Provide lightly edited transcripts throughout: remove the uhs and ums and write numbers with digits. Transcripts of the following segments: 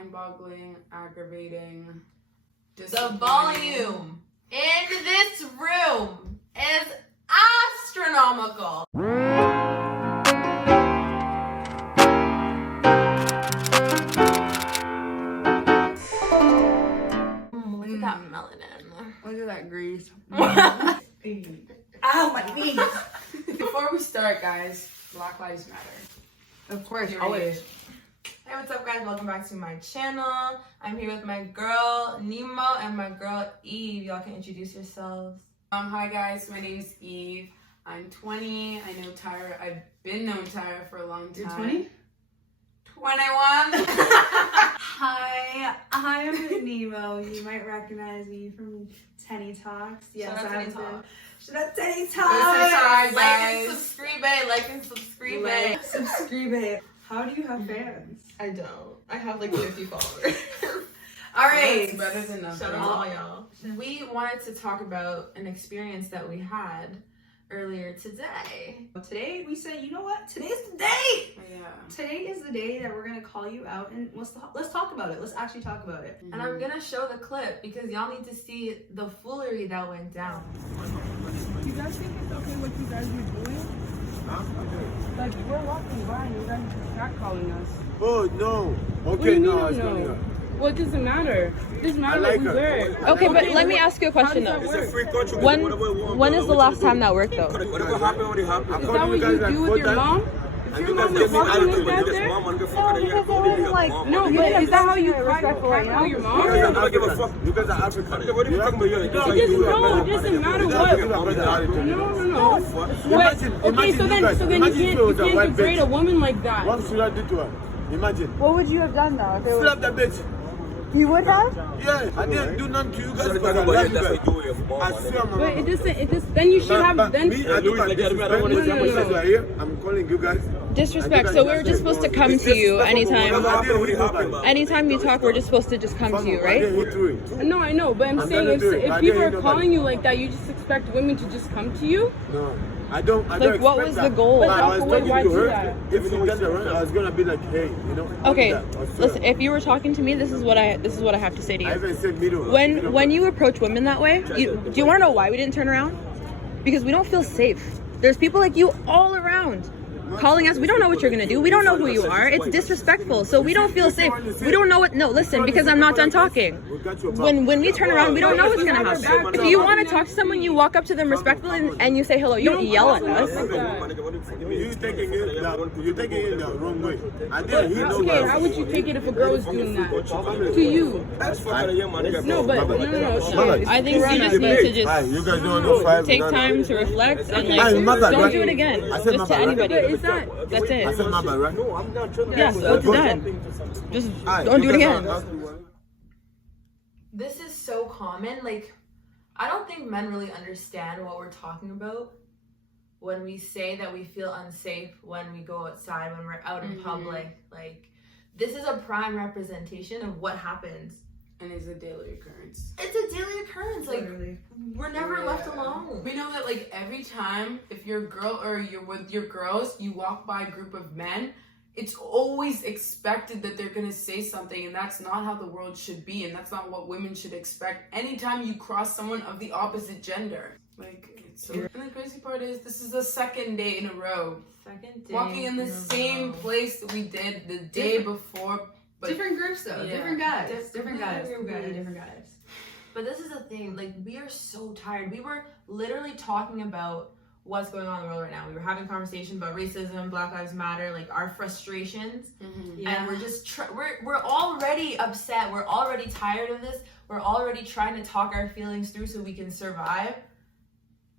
mind-boggling, aggravating. The volume in this room is astronomical. Look at that melanin. Look at that grease. Ow, my feet. Before we start, guys, Black Lives Matter. Of course, always. Hey, what's up, guys? Welcome back to my channel. I'm here with my girl Nymo and my girl Eve. Y'all can introduce yourselves. Hi guys, my name's Eve. I'm 20. I know Tyra. I've been known Tyra for a long time. You're 20? 21. Hi, I'm Nymo. You might recognize me from Tenny Talks. Yes, Shout out I Tenny have Talks. Shout out Tenny This is our Talks. Like and guys. subscribe, like and subscribe. Subscribe. How do you have fans? I don't. I have like 50 followers. All right. That's better than nothing. Shout out to all y'all. We wanted to talk about an experience that we had earlier today. Today we said, you know what? Today's the day. Yeah. Today is the day that we're gonna call you out and let's talk about it. Let's actually talk about it. And I'm gonna show the clip because y'all need to see the foolery that went down. You guys think it's okay what you guys are doing? Like, we're walking by and you guys are catcalling us. Oh, no. What do Okay, you no, mean, I was no? going to. Well, it doesn't matter. It doesn't matter like what we her. wear. Okay, but let me ask you a question How though. does that work? Free country. When is the last time that worked though? Whatever happened, already happened. Is that what you do with your mom? If your mom is walking like that there? No, but is that how you catcall your mom? You guys are African. It doesn't matter what. No. Okay, so then you can't degrade a woman like that. What should I do to her? Imagine. What would you have done though? Slap that bitch. You would have? Yeah, I didn't do nothing to you guys because I love you guys. I swear, my But it just then you should have then. Me, I do like this. Right here. I'm calling you guys. Disrespect. So we were just supposed to come to you anytime you talk, we're just supposed to just come to you, right? No, I know, but I'm saying if people are calling you like that, you just expect women to just come to you? No. I don't Like, what was the goal? I was talking Why to do her. that? If you get around, I was gonna be like, hey, you know. Okay, I swear. listen. If you were talking to me, this is what I have to say to I you. even said middle. When you approach women that way, do you want to know why we didn't turn around? Because we don't feel safe. There's people like you all around calling us. We don't know what you're gonna do. We don't know who you are. It's disrespectful. So we don't feel safe. We don't know what. No, listen, because I'm not done talking. When we turn around, we don't know what's gonna happen. If you want to talk to someone, you walk up to them respectfully and you say hello. You don't yell at us. You're taking it the wrong way. I didn't hear no Okay, how would you take it if a girl was doing that to you? No, but no. I think you just need to you guys just don't know five. take time to reflect and Just don't do it again. Just to anybody. That's it. I said my bad, right? Yes, it's done. Just don't do it again. This is so common. Like, I don't think men really understand what we're talking about when we say that we feel unsafe when we go outside, when we're out in public. Like, this is a prime representation of what happens. And it's a daily occurrence. It's a daily occurrence. Like, Literally. we're never left alone. We know that like every time if you're a girl or you're with your girls, you walk by a group of men, it's always expected that they're gonna say something, and that's not how the world should be, and that's not what women should expect anytime you cross someone of the opposite gender. Like, it's so, and the crazy part is this is the second day in a row. Second day Walking in the same place that we did the day before. But Different groups though. Yeah. Different guys. Different guys. Different Different guys. But this is the thing, like, we are so tired. We were literally talking about what's going on in the world right now. We were having conversations about racism, Black Lives Matter, like our frustrations. And we're just, we're already upset. We're already tired of this. We're already trying to talk our feelings through so we can survive.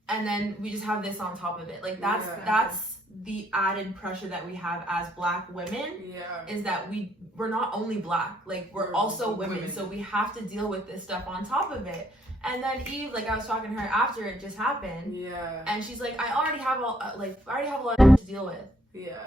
And then we just have this on top of it. Like, that's the added pressure that we have as Black women. Is that we're not only Black, like we're also women, so we have to deal with this stuff on top of it. And then Eve, like, I was talking to her after it just happened, and she's like, I already have a lot of to deal with.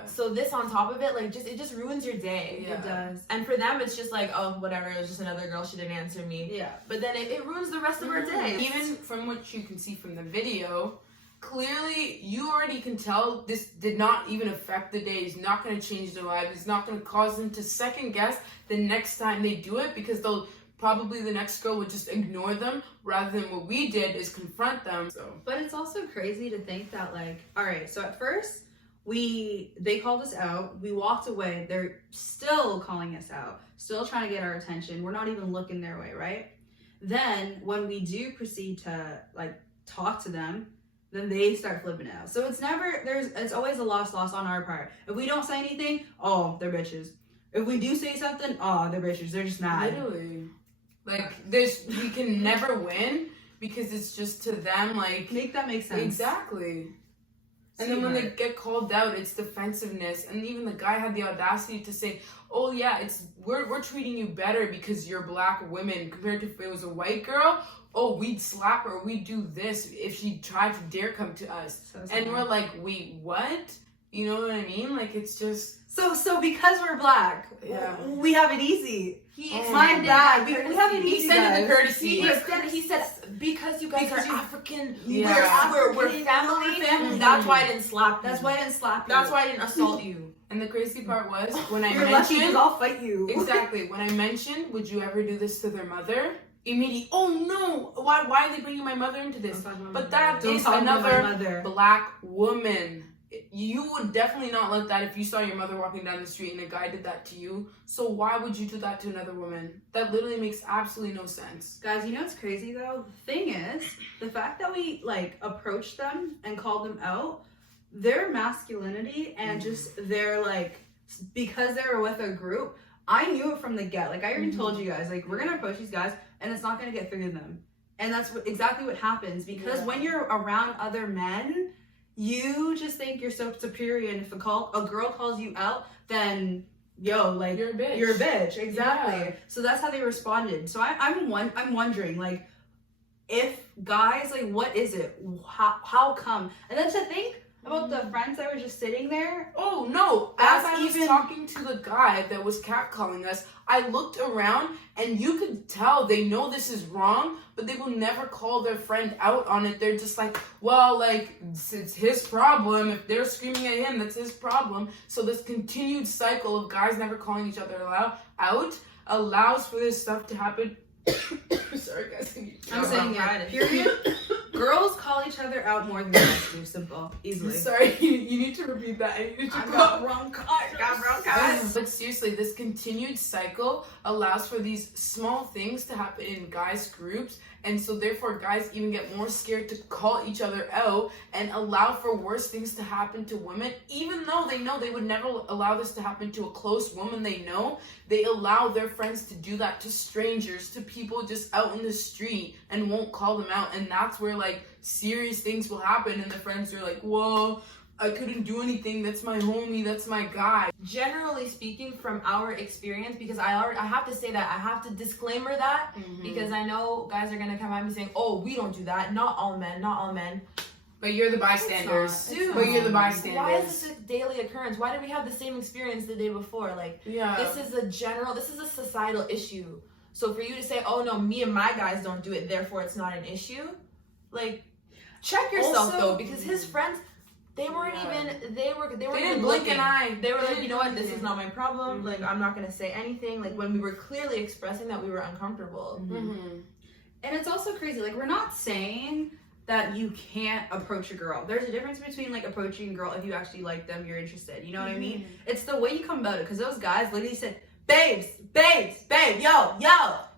So this on top of it, like, it just ruins your day. It does. And for them, it's just like, oh, whatever, it was just another girl, she didn't answer me. But then it ruins the rest of her day. Even from what you can see from the video, clearly you already can tell this did not even affect the day. It's not going to change their lives. It's not going to cause them to second guess the next time they do it, because they'll probably the next girl would just ignore them rather than what we did is confront them. So. But it's also crazy to think that, like, all right, so at first they called us out, we walked away, they're still calling us out, still trying to get our attention, we're not even looking their way, right? Then when we do proceed to like talk to them, then they start flipping out. So it's always a loss on our part. If we don't say anything, oh, they're bitches. If we do say something, oh, they're bitches, they're just mad. Literally. Like, we can never win because it's just to them, like... Make that make sense. Exactly. And then when they get called out, it's defensiveness. And even the guy had the audacity to say, oh yeah, we're treating you better because you're black women compared to if it was a white girl. Oh, we'd slap her, we'd do this if she tried to dare come to us. And we're like, wait, what? You know what I mean? Like, it's just... So because we're black, yeah, we have it easy. My bad. We have it easy, guys. The courtesy. He said, because you guys are African, yeah, we're family. That's why I didn't slap you. That's why I didn't slap you. That's why I didn't assault you. And the crazy part was, when I You're mentioned... lucky, I'll fight you. Exactly. When I mentioned, would you ever do this to their mother? Immediately, oh no, why are they bringing my mother into this? But that is another black woman. You would definitely not let that if you saw your mother walking down the street and a guy did that to you. So why would you do that to another woman? That literally makes absolutely no sense. Guys, you know what's crazy though? The thing is, the fact that we like approached them and called them out, their masculinity and just their like, because they were with a group, I knew it from the get. Like, I even told you guys, like, we're gonna approach these guys and it's not gonna get through to them. And that's exactly what happens, because when you're around other men, you just think you're so superior, and if a girl calls you out, then like, you're a bitch. You're a bitch, exactly. Yeah. So that's how they responded. So I'm wondering, like, if guys, like, what is it? How come? And then to think about the friends that were just sitting there. Oh no! As I was talking to the guy that was catcalling us, I looked around and you could tell they know this is wrong, but they will never call their friend out on it. They're just like, well, like, it's his problem. If they're screaming at him, that's his problem. So this continued cycle of guys never calling each other out allows for this stuff to happen. Sorry guys. I'm saying period. Girls call each other out more than guys do. Simple. Easily. Sorry, you need to repeat that. I got bronchitis. But seriously, this continued cycle allows for these small things to happen in guys' groups, and so therefore guys even get more scared to call each other out and allow for worse things to happen to women, even though they know they would never allow this to happen to a close woman they know. They allow their friends to do that to strangers, to people just out in the street, and won't call them out. And that's where, like, serious things will happen, and the friends are like, whoa, I couldn't do anything, that's my homie, that's my guy. Generally speaking, from our experience, because I have to say that, I have to disclaimer that, because I know guys are gonna come at me saying, oh, we don't do that, not all men. But you're the bystanders. But you're the bystanders. Why is this a daily occurrence? Why did we have the same experience the day before? Like, this is a societal issue. So for you to say, oh no, me and my guys don't do it, therefore it's not an issue, like, check yourself though, because his friends, they weren't even, they didn't blink an eye. They were like, you know what, this is not my problem. Like, I'm not gonna say anything. Like, when we were clearly expressing that we were uncomfortable. And it's also crazy. Like, we're not saying that you can't approach a girl. There's a difference between, like, approaching a girl if you actually like them, you're interested. You know what I mean? It's the way you come about it. Because those guys literally said, babe, yo,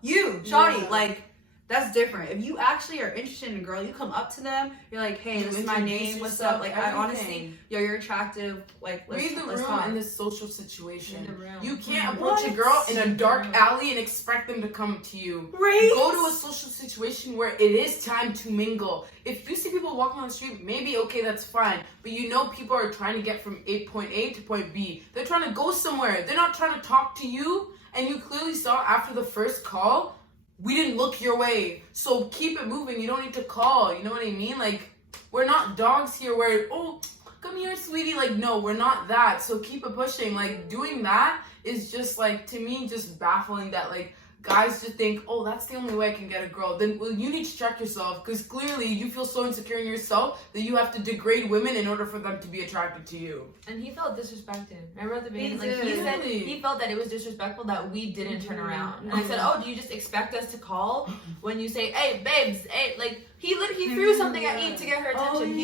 you, shawty, like, that's different. If you actually are interested in a girl, you come up to them, you're like, hey, this is my name, what's up? Like, I honestly, you're attractive, like, let's read the room talk. in this social situation. You can't approach a girl in a dark alley and expect them to come to you. Right? Go to a social situation where it is time to mingle. If you see people walking on the street, maybe, okay, that's fine. But you know people are trying to get from point A to point B. They're trying to go somewhere. They're not trying to talk to you. And you clearly saw after the first call, we didn't look your way. So keep it moving. You don't need to call. You know what I mean? Like, we're not dogs here where, oh, come here, sweetie. Like, no, we're not that. So keep it pushing. Like, doing that is just, like, to me, just baffling that, like, guys just think, oh, that's the only way I can get a girl, then well, you need to check yourself, because clearly you feel so insecure in yourself that you have to degrade women in order for them to be attracted to you. And he felt disrespected. Remember at the beginning? He Like he did. said he felt that it was disrespectful that we didn't turn around. And I said, oh, do you just expect us to call when you say, hey, babes, hey, like he threw something at Eve to get her attention.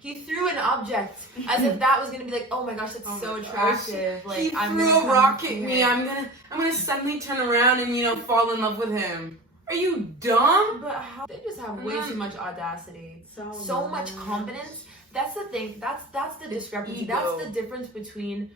He threw an object as if that was gonna be like, oh my gosh, that's so attractive. Like He threw a rock at me. I'm gonna suddenly turn around and fall in love with him. Are you dumb? But they just have way too much audacity, so much confidence. That's the thing. That's the discrepancy. Ego. That's the difference between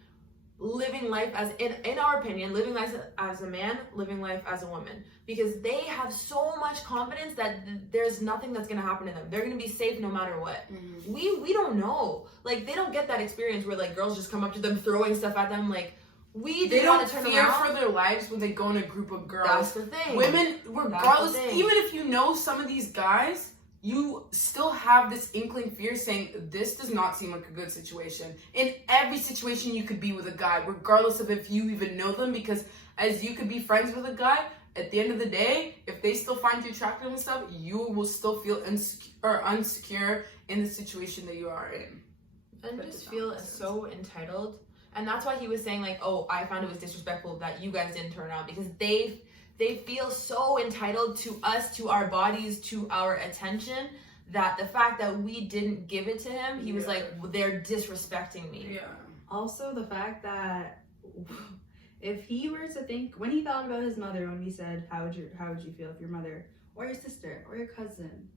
living life as, in our opinion, living life as a man, living life as a woman. Because they have so much confidence that there's nothing that's gonna happen to them. They're gonna be safe no matter what. Mm-hmm. We don't know. Like they don't get that experience where like girls just come up to them throwing stuff at them. Like they don't fear for their lives when they go in a group of girls. That's the thing. Women, regardless, even if you know some of these guys, you still have this inkling fear saying, this does not seem like a good situation. In every situation you could be with a guy, regardless of if you even know them, because as you could be friends with a guy, at the end of the day, if they still find you attractive and stuff, you will still feel insecure in the situation that you are in. And just feel so entitled. And that's why he was saying like, oh, I found it was disrespectful that you guys didn't turn around, because they feel so entitled to us, to our bodies, to our attention, that the fact that we didn't give it to him, he was like, they're disrespecting me. Yeah. Also, the fact that if he were to think, when he thought about his mother, when he said, how would you feel if your mother or your sister or your cousin?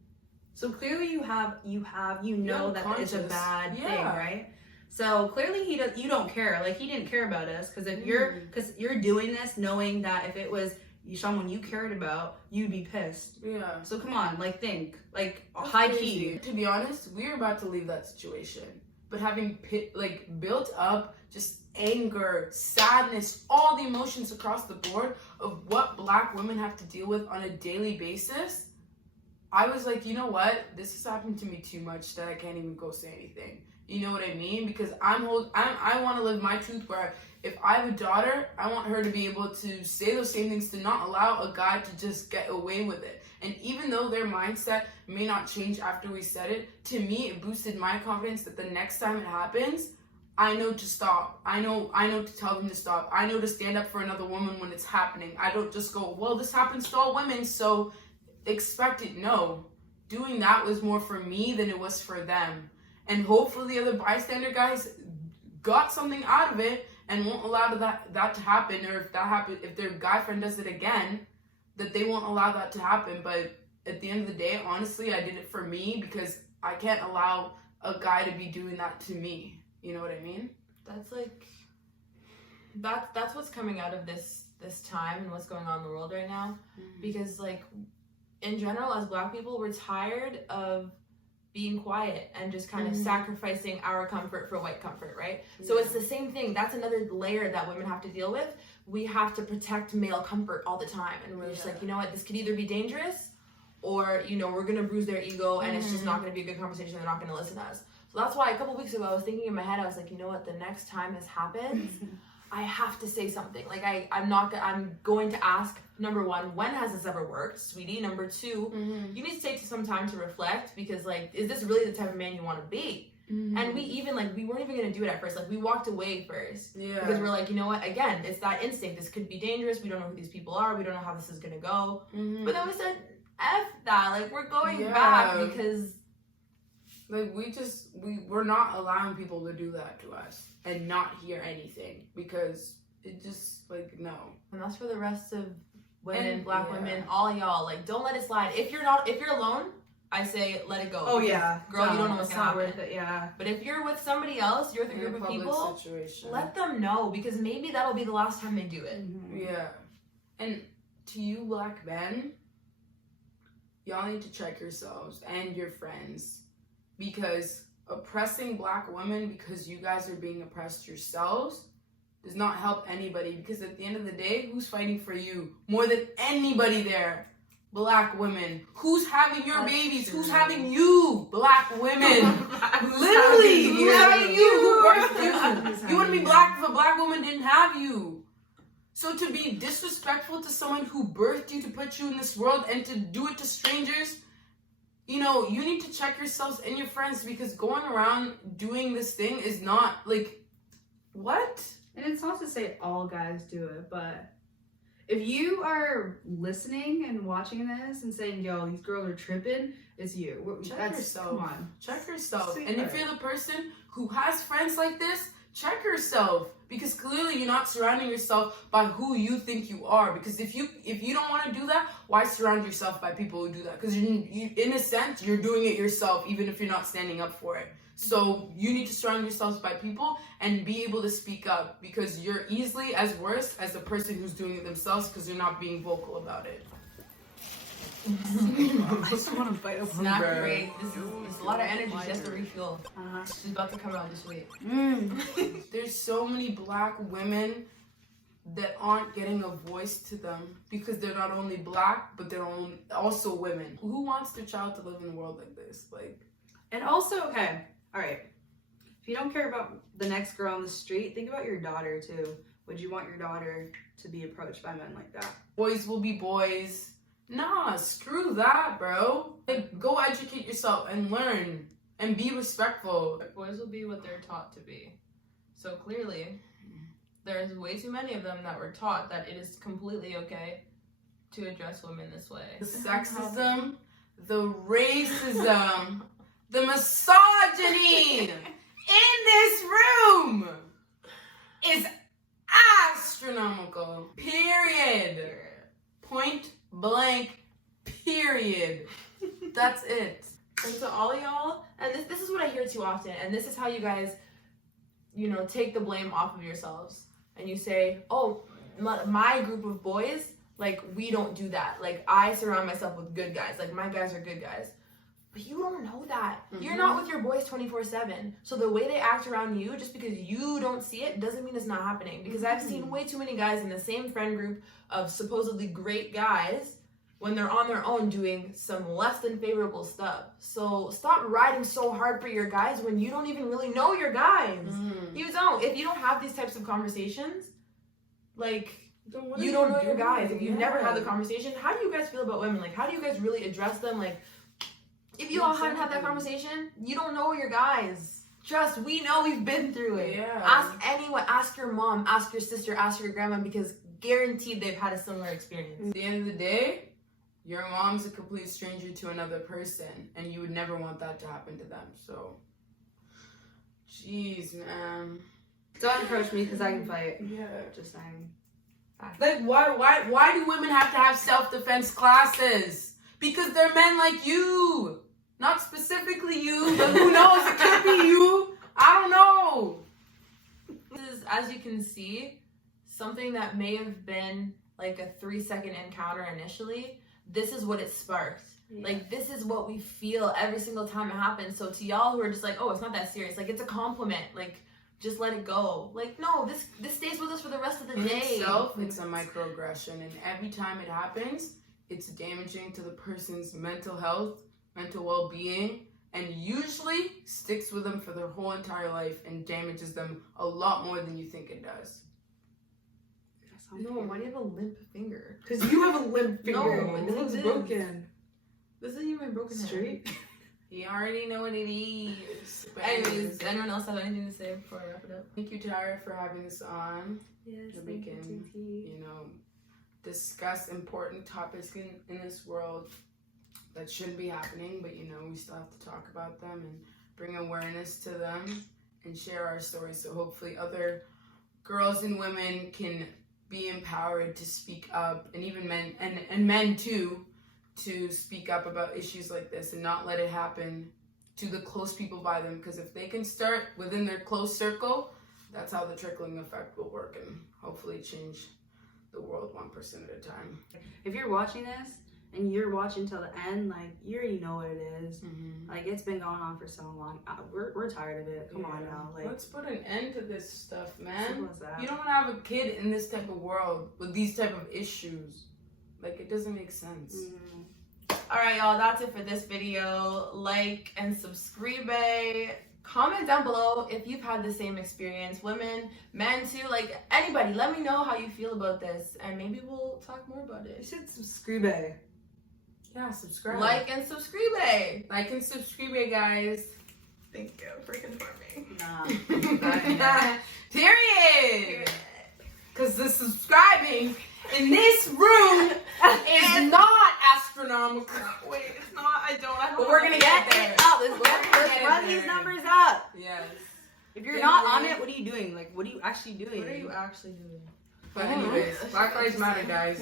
So clearly you know that it's a bad thing, right? So clearly you don't care. Like he didn't care about us, because you're doing this knowing that if it was someone you cared about, you'd be pissed. Yeah. So come on, like think, like high key. To be honest, we're about to leave that situation, but having built up just anger, sadness, all the emotions across the board of what Black women have to deal with on a daily basis, I was like, you know what? This has happened to me too much that I can't even go say anything. You know what I mean? Because I want to live my truth, where if I have a daughter, I want her to be able to say those same things, to not allow a guy to just get away with it. And even though their mindset may not change after we said it, to me, it boosted my confidence that the next time it happens, I know to stop. I know to tell them to stop. I know to stand up for another woman when it's happening. I don't just go, well, this happens to all women, so expect it. No. Doing that was more for me than it was for them. And hopefully the other bystander guys got something out of it and won't allow that to happen. Or if their guy friend does it again, that they won't allow that to happen. But at the end of the day, honestly, I did it for me, because I can't allow a guy to be doing that to me. You know what I mean? That's like, that's what's coming out of this time and what's going on in the world right now. Mm-hmm. Because like, in general, as Black people, we're tired of being quiet and just kind of sacrificing our comfort for white comfort, right? Yeah. So it's the same thing. That's another layer that women have to deal with. We have to protect male comfort all the time. And we're just like, you know what? This could either be dangerous, or, we're going to bruise their ego, and it's just not going to be a good conversation. They're not going to listen to us. So that's why a couple weeks ago, I was thinking in my head, I was like, you know what? The next time this happens, I have to say something. Like I'm going to ask, number one, when has this ever worked, sweetie? Number two, you need to take some time to reflect, because like, is this really the type of man you want to be? Mm-hmm. And we weren't even going to do it at first. Like we walked away first, because we're like, you know what? Again, it's that instinct. This could be dangerous. We don't know who these people are. We don't know how this is going to go. Mm-hmm. But then we said, F that. Like we're going back, because like we're not allowing people to do that to us and not hear anything, because it just like, no. And that's for the rest of women, Black women, all y'all. Like, don't let it slide. If you're alone, I say let it go. Oh yeah, girl, you don't know what's gonna happen. Worth it, yeah. But if you're with somebody else, you're with a group of people, let them know, because maybe that'll be the last time they do it. Mm-hmm. Yeah. And to you Black men, y'all need to check yourselves and your friends, because oppressing Black women because you guys are being oppressed yourselves does not help anybody. Because at the end of the day, who's fighting for you more than anybody there? Black women. Who's having your babies? True. Who's having you? Black women. Literally, who's having you? Who birthed you? You wouldn't be Black if a Black woman didn't have you. So to be disrespectful to someone who birthed you to put you in this world and to do it to strangers, you know, you need to check yourselves and your friends, because going around doing this thing is not, like, what? And it's not to say all guys do it, but if you are listening and watching this and saying, yo, these girls are tripping, it's you. Check yourself. Come on. Check yourself. Sweetheart. And if you're the person who has friends like this, check yourself, because clearly you're not surrounding yourself by who you think you are. Because if you don't want to do that, why surround yourself by people who do that? Because you in a sense, you're doing it yourself, even if you're not standing up for it. So you need to surround yourselves by people and be able to speak up, because you're easily as worse as the person who's doing it themselves, because you're not being vocal about it. I just want to bite It's not great. This is a lot of energy. She has to refuel. She's about to come out this week. There's so many black women that aren't getting a voice to them, because they're not only black, but they're also women. Who wants their child to live in a world like this? Like, And also, okay, all right. If you don't care about the next girl on the street, think about your daughter too. Would you want your daughter to be approached by men like that? boys will be boys. Nah, screw that, bro. Like, go educate yourself and learn and be respectful. Boys will be what they're taught to be. So clearly, there's way too many of them that were taught that it is completely okay to address women this way. The sexism, the racism, the misogyny in this room is astronomical. Period. Point blank. Period. That's it. And to all of y'all, and this is what I hear too often, and this is how you guys, you know, take the blame off of yourselves. And you say, oh, my group of boys, like, we don't do that. Like, I surround myself with good guys. Like, my guys are good guys. But you don't know that. Mm-hmm. You're not with your boys 24/7. So the way they act around you, just because you don't see it, doesn't mean it's not happening. Because I've seen way too many guys in the same friend group of supposedly great guys when they're on their own doing some less than favorable stuff. So stop riding so hard for your guys when you don't even really know your guys. You don't. If you don't have these types of conversations, like, you don't know your guys. If you've never had the conversation, how do you guys feel about women? Like, how do you guys really address them? Like, if you all hadn't had that conversation, you don't know your guys. Trust, we know, we've been through it. Yeah. Ask anyone. Ask your mom, ask your sister, ask your grandma, because guaranteed they've had a similar experience. At the end of the day, your mom's a complete stranger to another person, and you would never want that to happen to them. So, jeez, man. Don't approach me because I can fight. Yeah. Just saying. Like, why do women have to have self-defense classes? Because they're men like you. Not specifically you, but who knows? It could be you. I don't know. This is, as you can see, something that may have been like a 3-second encounter initially. This is what it sparked. Yeah. Like, this is what we feel every single time it happens. So to y'all who are just like, oh, it's not that serious. Like, it's a compliment. Like, just let it go. Like, no, this stays with us for the rest of the day. In itself, it's a microaggression. And every time it happens, it's damaging to the person's mental health, mental well-being, and usually sticks with them for their whole entire life and damages them a lot more than you think it does. No, why do you have a limp finger? Because you have a limp finger. No, it looks broken. This isn't even broken. Straight. You already know what it is. But anyways, does anyone else have anything to say before I wrap it up? Thank you, Tara, for having us on. Yes, so we can, you know, discuss important topics in this world that shouldn't be happening, but, you know, we still have to talk about them and bring awareness to them and share our stories, so hopefully other girls and women can be empowered to speak up, and even men and men too, to speak up about issues like this and not let it happen to the close people by them, because if they can start within their close circle, that's how the trickling effect will work and hopefully change the world 1% at a time. If you're watching this and you're watching till the end, like, you already know what it is. Like, it's been going on for so long. We're tired of it. Come on now. Like, let's put an end to this stuff, man. Simple as that. You don't want to have a kid in this type of world with these type of issues. Like, it doesn't make sense. All right, y'all, that's it for this video. Like and subscribe. comment down below if you've had the same experience. Women, men too, like anybody. Let me know how you feel about this, and maybe we'll talk more about You it. should subscribe. Yeah, subscribe. Like and subscribe. Like and subscribe, guys. Thank you for confirming. Nah. Period. Because the subscribing in this room is not astronomical. Wait, it's not. I don't. But we're gonna get there. up. Let's run these numbers up. Yes. If you're not on it, what are you doing? Like, what are you actually doing? What are you actually doing? But anyways, Black Lives Matter, guys.